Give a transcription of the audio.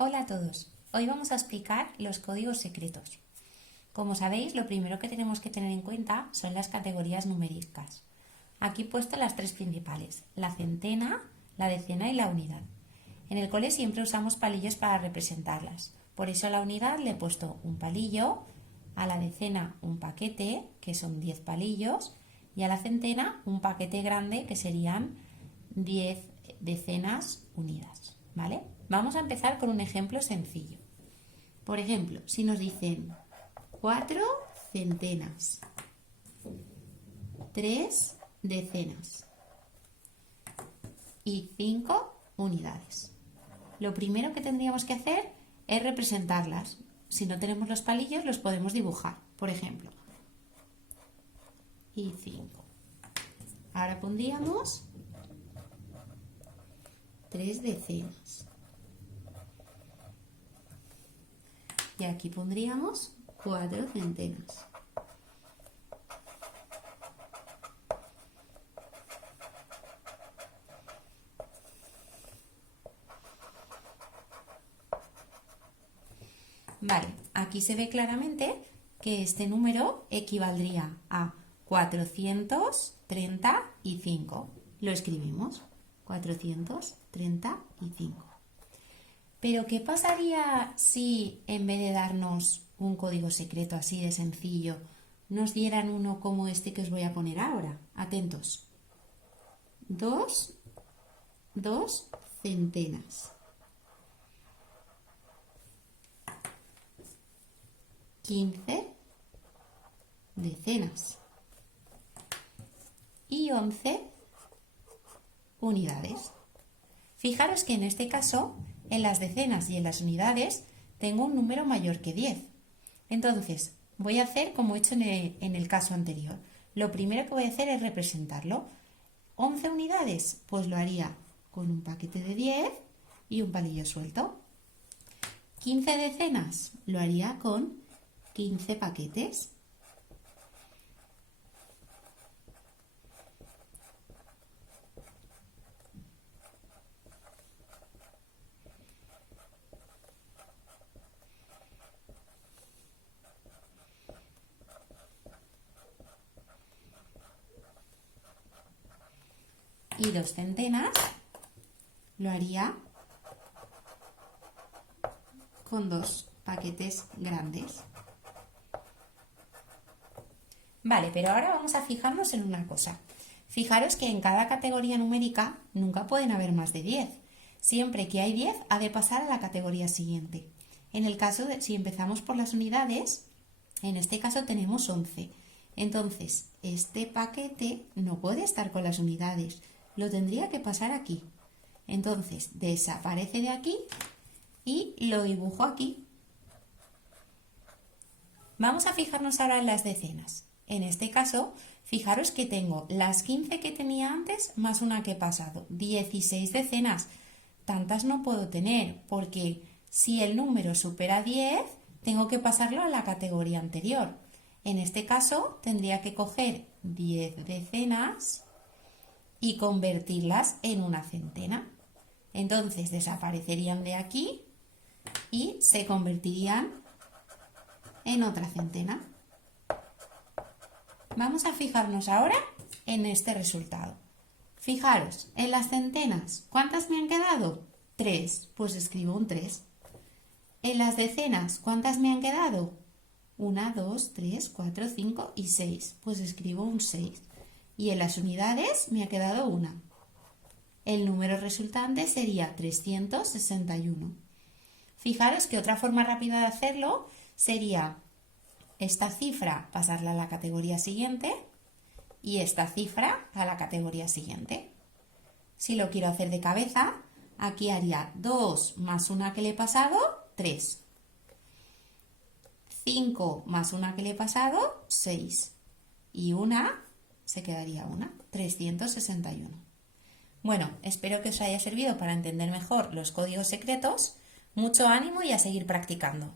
Hola a todos, hoy vamos a explicar los códigos secretos. Como sabéis, lo primero que tenemos que tener en cuenta son las categorías numéricas. Aquí he puesto las tres principales, la centena, la decena y la unidad. En el cole siempre usamos palillos para representarlas, por eso a la unidad le he puesto un palillo, a la decena un paquete, que son 10 palillos, y a la centena un paquete grande, que serían 10 decenas unidas, ¿vale? Vamos a empezar con un ejemplo sencillo. Por ejemplo, si nos dicen 4 centenas, 3 decenas y 5 unidades. Lo primero que tendríamos que hacer es representarlas. Si no tenemos los palillos, los podemos dibujar, por ejemplo. Y 5. Ahora pondríamos 3 decenas. Y aquí pondríamos 4 centenas. Vale, aquí se ve claramente que este número equivaldría a 435. Lo escribimos, 435. Pero ¿qué pasaría si en vez de darnos un código secreto así de sencillo, nos dieran uno como este que os voy a poner ahora? Atentos. 2 centenas. 15 decenas y 11 unidades. Fijaros que en este caso, en las decenas y en las unidades, tengo un número mayor que 10. Entonces, voy a hacer como he hecho en el caso anterior. Lo primero que voy a hacer es representarlo. 11 unidades, pues lo haría con un paquete de 10 y un palillo suelto. 15 decenas, lo haría con 15 paquetes. Y 2 centenas, lo haría con 2 paquetes grandes. Vale, pero ahora vamos a fijarnos en una cosa. Fijaros que en cada categoría numérica nunca pueden haber más de 10. Siempre que hay 10 ha de pasar a la categoría siguiente. En el caso de si empezamos por las unidades, en este caso tenemos 11. Entonces, este paquete no puede estar con las unidades, lo tendría que pasar aquí. Entonces, desaparece de aquí y lo dibujo aquí. Vamos a fijarnos ahora en las decenas. En este caso, fijaros que tengo las 15 que tenía antes más una que he pasado, 16 decenas. Tantas no puedo tener porque si el número supera 10, tengo que pasarlo a la categoría anterior. En este caso, tendría que coger 10 decenas y convertirlas en una centena. Entonces desaparecerían de aquí y se convertirían en otra centena. Vamos a fijarnos ahora en este resultado. Fijaros, en las centenas, ¿cuántas me han quedado? 3, pues escribo un 3. En las decenas, ¿cuántas me han quedado? 1, 2, 3, 4, 5 y 6, pues escribo un 6. Y en las unidades me ha quedado 1. El número resultante sería 361. Fijaros que otra forma rápida de hacerlo sería esta cifra pasarla a la categoría siguiente y esta cifra a la categoría siguiente. Si lo quiero hacer de cabeza, aquí haría 2 más una que le he pasado, 3. 5 más una que le he pasado, 6. Y una, se quedaría una, 361. Bueno, espero que os haya servido para entender mejor los códigos secretos. Mucho ánimo y a seguir practicando.